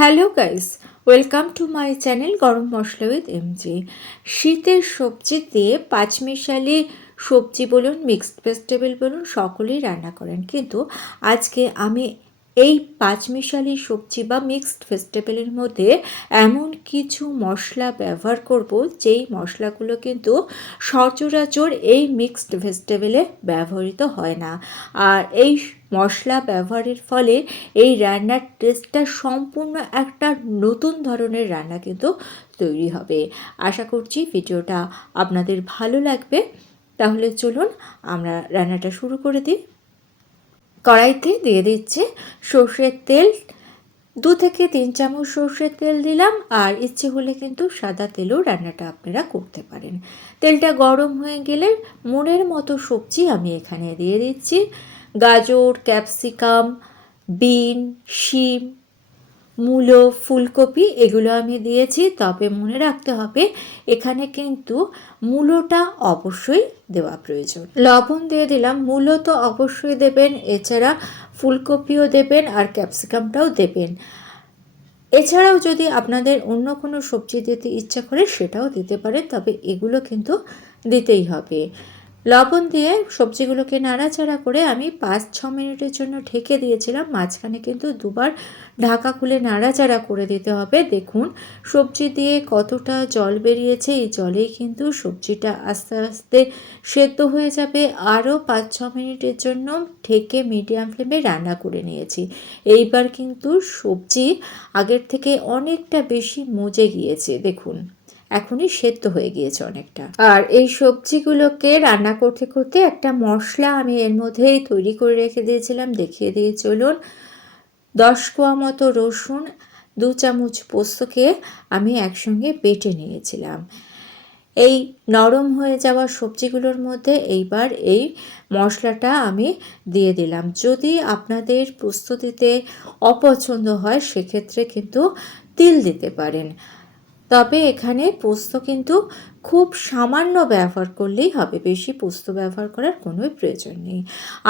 Hello guys, welcome to my channel Garam Masala with MG. শীতের সবজি দিয়ে পাঁচমিশালি সবজি বলুন, মিক্সড ভেজিটেবল বলুন, সকলেই রান্না করেন। কিন্তু আজকে আমি এই পাঁচমিশালি সবজি বা মিক্সড ভেজিটেবলের মধ্যে এমন কিছু মশলা ব্যবহার করব, যেই মশলাগুলো কিন্তু সচরাচর এই মিক্সড ভেজিটেবলে ব্যবহৃত হয় না। আর এই মশলা ব্যবহারের ফলে এই রান্নার টেস্টটা সম্পূর্ণ একটা নতুন ধরনের রান্না কিন্তু তৈরি হবে। আশা করছি ভিডিওটা আপনাদের ভালো লাগবে। তাহলে চলুন আমরা রান্নাটা শুরু করে দিই। কড়াইতে দিয়ে দিচ্ছি সর্ষের তেল। দু থেকে তিন চামচ সর্ষের তেল দিলাম আর ইচ্ছে হলে কিন্তু সাদা তেলও রান্নাটা আপনারা করতে পারেন। তেলটা গরম হয়ে গেলে মনের মতো সবজি আমি এখানে দিয়ে দিচ্ছি। গাজর, ক্যাপসিকাম, বিন, শিম মূলো, ফুলকপি এগুলো আমি দিয়েছি। তবে মনে রাখতে হবে, এখানে কিন্তু মূলোটা অবশ্যই দেওয়া প্রয়োজন। লবণ দিয়ে দিলাম। মূলো তো অবশ্যই দেবেন, এছাড়া ফুলকপিও দেবেন আর ক্যাপসিকামটাও দেবেন। এছাড়াও যদি আপনাদের অন্য কোনো সবজি দিতে ইচ্ছা করে, সেটাও দিতে পারেন, তবে এগুলো কিন্তু দিতেই হবে। লবণ দিয়ে সবজিগুলোকে নাড়াচাড়া করে আমি পাঁচ, ছ মিনিটের জন্য ঢেকে দিয়েছিলাম। মাঝখানে কিন্তু দুবার ঢাকা খুলে নাড়াচাড়া করে দিতে হবে। দেখুন, সবজি দিয়ে কতটা জল বেরিয়েছে। এই জলেই কিন্তু সবজিটা আস্তে আস্তে সেদ্ধ হয়ে যাবে। আরও পাঁচ, ছ মিনিটের জন্য ঢেকে মিডিয়াম ফ্লেমে রান্না করে নিয়েছি। এইবার কিন্তু সবজি আগের থেকে অনেকটা বেশি মজে গিয়েছে। দেখুন। এখনই সেদ্ধ হয়ে গিয়েছে অনেকটা। আর এই সবজিগুলোকে রান্না করতে করতে একটা মশলা আমি এর মধ্যেই তৈরি করে রেখে দিয়েছিলাম। দেখিয়ে দিয়ে চলুন। দশ কোয়া মতো রসুন, দু চামচ পোস্তকে আমি একসঙ্গে বেটে নিয়েছিলাম। এই নরম হয়ে যাওয়া সবজিগুলোর মধ্যে এইবার এই মশলাটা আমি দিয়ে দিলাম। যদি আপনাদের প্রস্তুতিতে অপছন্দ হয়, সেক্ষেত্রে কিন্তু তিল দিতে পারেন। তবে এখানে পোস্ত কিন্তু খুব সামান্য ব্যবহার করলেই হবে, বেশি পোস্ত ব্যবহার করার কোনো প্রয়োজন নেই।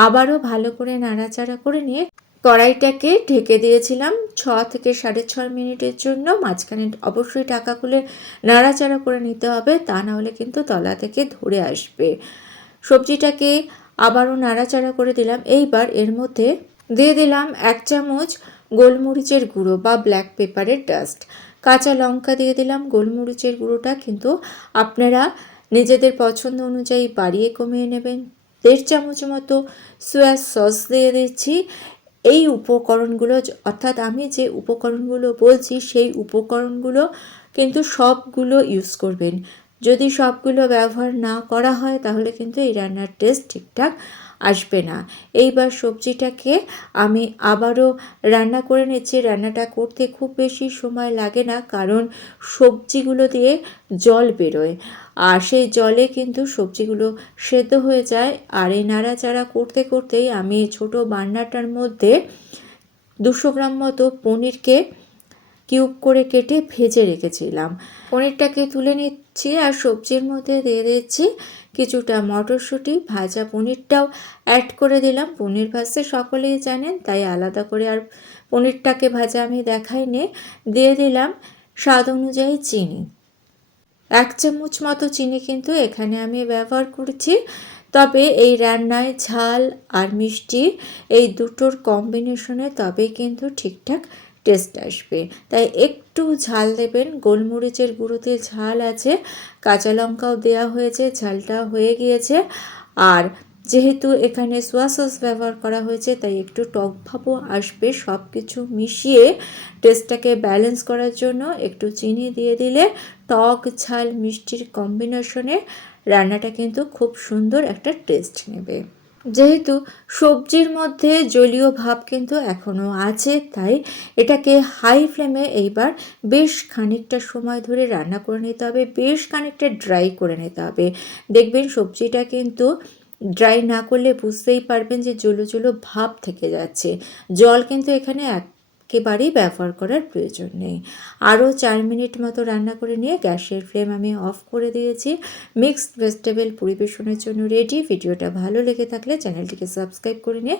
আবারও ভালো করে নাড়াচাড়া করে নিয়ে কড়াইটাকে ঢেকে দিয়েছিলাম ছ থেকে সাড়ে ছয় মিনিটের জন্য। মাঝখানে অবশ্যই টাকা খুলে নাড়াচাড়া করে নিতে হবে, তা না হলে কিন্তু তলা থেকে ধরে আসবে। সবজিটাকে আবারও নাড়াচাড়া করে দিলাম। এইবার এর মধ্যে দিয়ে দিলাম এক চামচ গোলমরিচের গুঁড়ো বা ব্ল্যাক পেপারের ডাস্ট কাঁচা লঙ্কা দিয়ে দিলাম গোলমরিচের গুঁড়োটা, কিন্তু আপনারা নিজেদের পছন্দ অনুযায়ী বাড়িয়ে কমিয়ে নেবেন। দেড় চামচ মতো সোয়া সস দিয়ে দিচ্ছি। এই উপকরণগুলো অর্থাৎ আমি যে উপকরণগুলো বলছি, সেই উপকরণগুলো কিন্তু সবগুলো ইউজ করবেন। যদি সবগুলো ব্যবহার না করা হয়, তাহলে কিন্তু এই রান্নার টেস্ট ঠিকঠাক আসবে না। এইবার সবজিটাকে আমি আবারও রান্না করে নিচ্ছি। রান্নাটা করতে খুব বেশি সময় লাগে না, কারণ সবজিগুলো দিয়ে জল বেরোয়। আর সেই জলে কিন্তু সবজিগুলো সেদ্ধ হয়ে যায়। আর এই নাড়াচাড়া করতে করতেই আমি ছোট বান্নাটার মধ্যে দুশো গ্রাম মতো পনিরকে কিউব করে কেটে ভেজে রেখেছিলাম। পনিরটাকে তুলে নিচ্ছি আর সবজির মধ্যে দিয়ে দিচ্ছি কিছুটা মটরশুঁটি, ভাজা পনিরটাও অ্যাড করে দিলাম। পনির ভাজতে সকলেই জানেন, তাই আলাদা করে আর পনিরটাকে ভাজা আমি দেখাইনি। দিয়ে দিলাম স্বাদ অনুযায়ী চিনি। এক চামচ মতো চিনি কিন্তু এখানে আমি ব্যবহার করছি। তবে এই রান্নায় ঝাল আর মিষ্টি এই দুটোর কম্বিনেশনে তবে কিন্তু ঠিকঠাক টেস্ট আসবে। তাই একটু ঝাল দেবেন। গোলমরিচের গুঁড়োতে ঝাল আছে। কাঁচা লঙ্কাও দেওয়া হয়েছে, ঝালটা হয়ে গিয়েছে। আর যেহেতু এখানে সোয়া সস ব্যবহার করা হয়েছে, তাই একটু টক ভাবও আসবে। সব কিছু মিশিয়ে টেস্টটাকে ব্যালেন্স করার জন্য একটু চিনি দিয়ে দিলে টক, ঝাল, মিষ্টির কম্বিনেশনে রান্নাটা কিন্তু খুব সুন্দর একটা টেস্ট নেবে। যেহেতু সবজির মধ্যে জলীয় ভাব কিন্তু এখনও আছে, তাই এটাকে হাই ফ্লেমে এইবার বেশ খানিকটা সময় ধরে রান্না করে নিতে হবে, বেশ খানিকটা ড্রাই করে নিতে হবে। দেখবেন সবজিটা কিন্তু ড্রাই না করলে বুঝতেই পারবেন যে জলো জলো ভাব থেকে যাচ্ছে। জল কিন্তু এখানে এক একেবারেই ব্যবহার করার প্রয়োজন নেই। আরও চার মিনিট মতো রান্না করে নিয়ে গ্যাসের ফ্লেম আমি অফ করে দিয়েছি। মিক্সড ভেজিটেবল পরিবেশনের জন্য রেডি। ভিডিওটা ভালো লেগে থাকলে চ্যানেলটিকে সাবস্ক্রাইব করে নিয়ে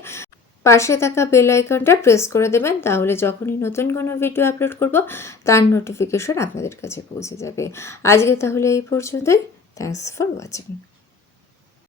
পাশে থাকা বেল আইকনটা প্রেস করে দেবেন। তাহলে যখনই নতুন কোনো ভিডিও আপলোড করব, তার নোটিফিকেশন আপনাদের কাছে পৌঁছে যাবে। আজকে তাহলে এই পর্যন্তই। Thanks for watching